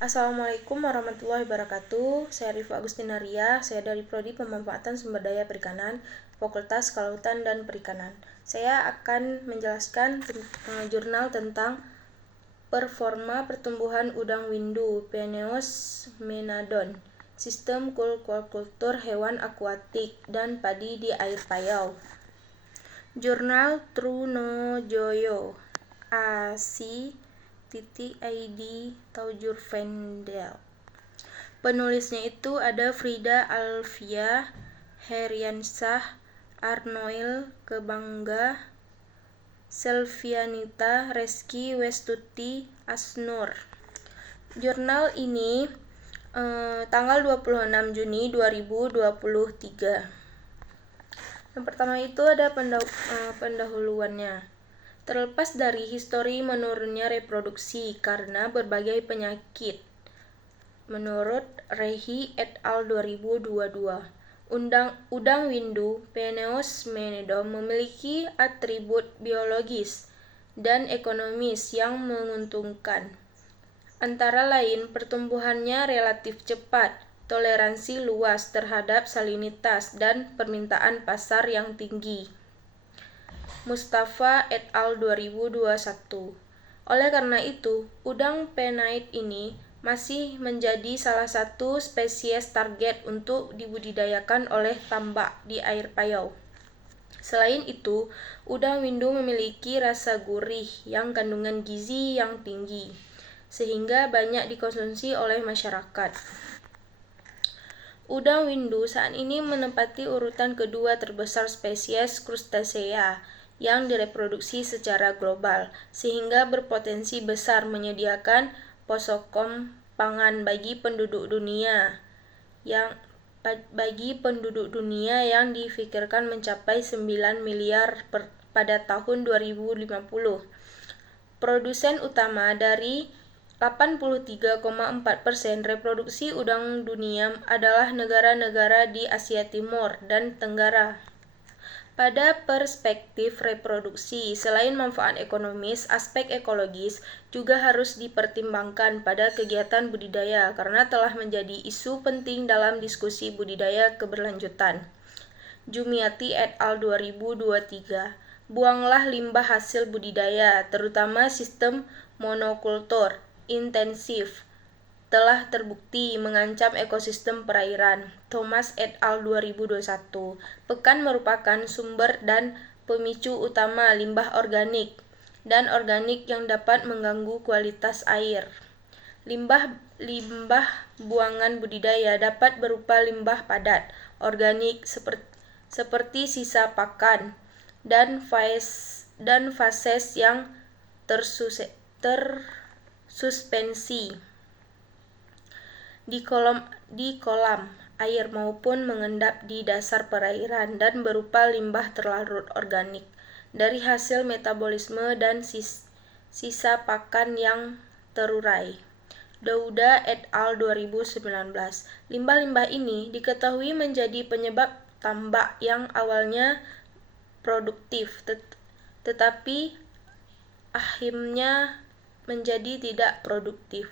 Assalamualaikum warahmatullahi wabarakatuh. Saya Rifa Agustinaria, saya dari Prodi Pemanfaatan Sumber Daya Perikanan, Fakultas Kelautan dan Perikanan. Saya akan menjelaskan jurnal tentang performa pertumbuhan udang windu Peneus menadon, sistem kultur hewan akuatik, dan padi di air payau. Jurnal Trunojoyo, AC.id Taujurvendel. Penulisnya itu ada Frida Alfia Heriansyah, Arnoil Kebangga, Selvianita Reski Westuti Asnur. Jurnal ini tanggal 26 Juni 2023. Yang pertama itu ada pendahuluannya. Terlepas dari histori menurunnya reproduksi karena berbagai penyakit, menurut Rehi et al. 2022, udang windu Peneus menadon memiliki atribut biologis dan ekonomis yang menguntungkan. Antara lain, pertumbuhannya relatif cepat, toleransi luas terhadap salinitas, dan permintaan pasar yang tinggi. Mustafa et al. 2021. Oleh karena itu, udang penait ini masih menjadi salah satu spesies target untuk dibudidayakan oleh tambak di air payau. Selain itu, udang windu memiliki rasa gurih yang kandungan gizi yang tinggi, sehingga banyak dikonsumsi oleh masyarakat. Udang windu saat ini menempati urutan kedua terbesar spesies krustasea yang direproduksi secara global, sehingga berpotensi besar menyediakan pasokan pangan bagi penduduk dunia yang difikirkan mencapai 9 miliar pada tahun 2050. Produsen utama dari 83,4% reproduksi udang dunia adalah negara-negara di Asia Timur dan Tenggara. Pada perspektif reproduksi, selain manfaat ekonomis, aspek ekologis juga harus dipertimbangkan pada kegiatan budidaya karena telah menjadi isu penting dalam diskusi budidaya keberlanjutan. Jumiati et al. 2023. Buanglah limbah hasil budidaya, terutama sistem monokultur intensif, telah terbukti mengancam ekosistem perairan. Thomas et al. 2021. Pekan merupakan sumber dan pemicu utama limbah organik dan organik yang dapat mengganggu kualitas air. Limbah buangan budidaya dapat berupa limbah padat, organik seperti sisa pakan, dan fases yang tersuspensi di kolam air maupun mengendap di dasar perairan dan berupa limbah terlarut organik dari hasil metabolisme dan sisa pakan yang terurai. Dauda et al. 2019. Limbah-limbah ini diketahui menjadi penyebab tambak yang awalnya produktif, tetapi akhirnya menjadi tidak produktif.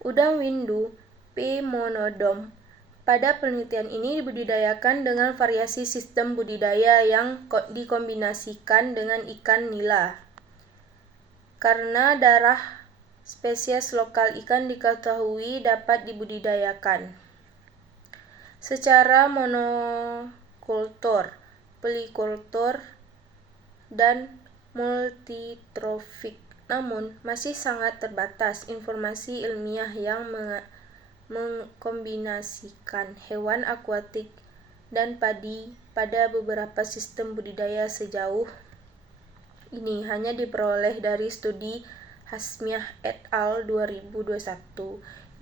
Udang windu P. monodon. Pada penelitian ini dibudidayakan dengan variasi sistem budidaya yang dikombinasikan dengan ikan nila. Karena darah spesies lokal ikan diketahui dapat dibudidayakan secara monokultur, polikultur, dan multitrofik. Namun, masih sangat terbatas informasi ilmiah yang mengkombinasikan hewan akuatik dan padi pada beberapa sistem budidaya sejauh ini hanya diperoleh dari studi Hasmiah et al. 2021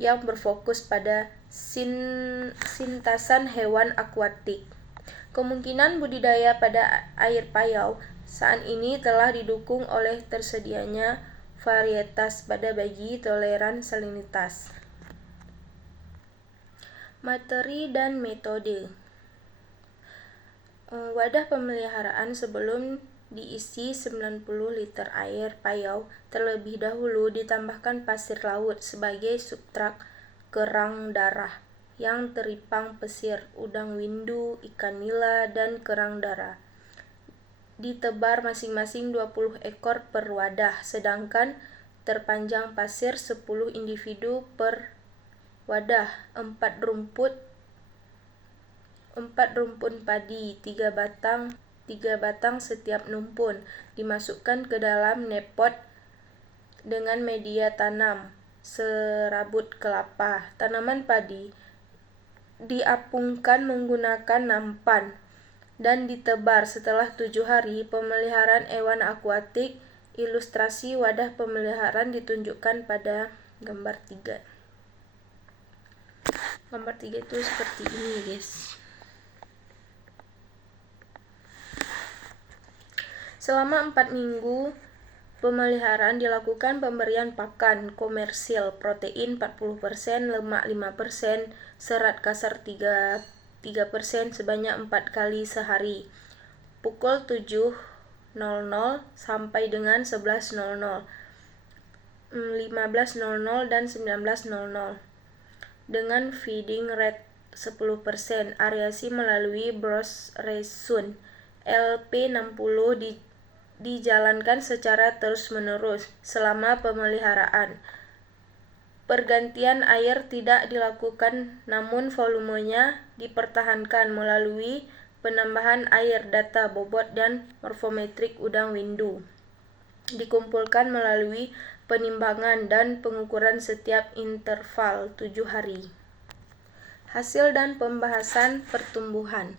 yang berfokus pada sintasan hewan akuatik. Kemungkinan budidaya pada air payau saat ini telah didukung oleh tersedianya varietas pada bagi toleran salinitas. Materi dan metode. Wadah pemeliharaan sebelum diisi 90 liter air payau. Terlebih dahulu ditambahkan pasir laut sebagai substrat kerang darah yang teripang pesir, udang windu, ikan nila, dan kerang darah. Ditebar masing-masing 20 ekor per wadah, sedangkan terpanjang pasir 10 individu per wadah. 4 rumpun padi, 3 batang setiap numpun, dimasukkan ke dalam nepot dengan media tanam serabut kelapa. Tanaman padi diapungkan menggunakan nampan dan ditebar setelah 7 hari. Pemeliharaan hewan akuatik. Ilustrasi wadah pemeliharaan ditunjukkan pada gambar 3. Gambar 3 itu seperti ini, guys. Selama 4 minggu pemeliharaan dilakukan pemberian pakan komersil, protein 40%, lemak 5%, serat kasar 3% sebanyak 4 kali sehari. Pukul 7.00 sampai dengan 11.00, 15.00 dan 19.00 dengan feeding rate 10%. Ariasi melalui Brooks Ration LP60 dijalankan secara terus-menerus selama pemeliharaan. Pergantian air tidak dilakukan, namun volumenya dipertahankan melalui penambahan air. Data bobot dan morfometrik udang windu dikumpulkan melalui penimbangan dan pengukuran setiap interval 7 hari. Hasil dan pembahasan pertumbuhan.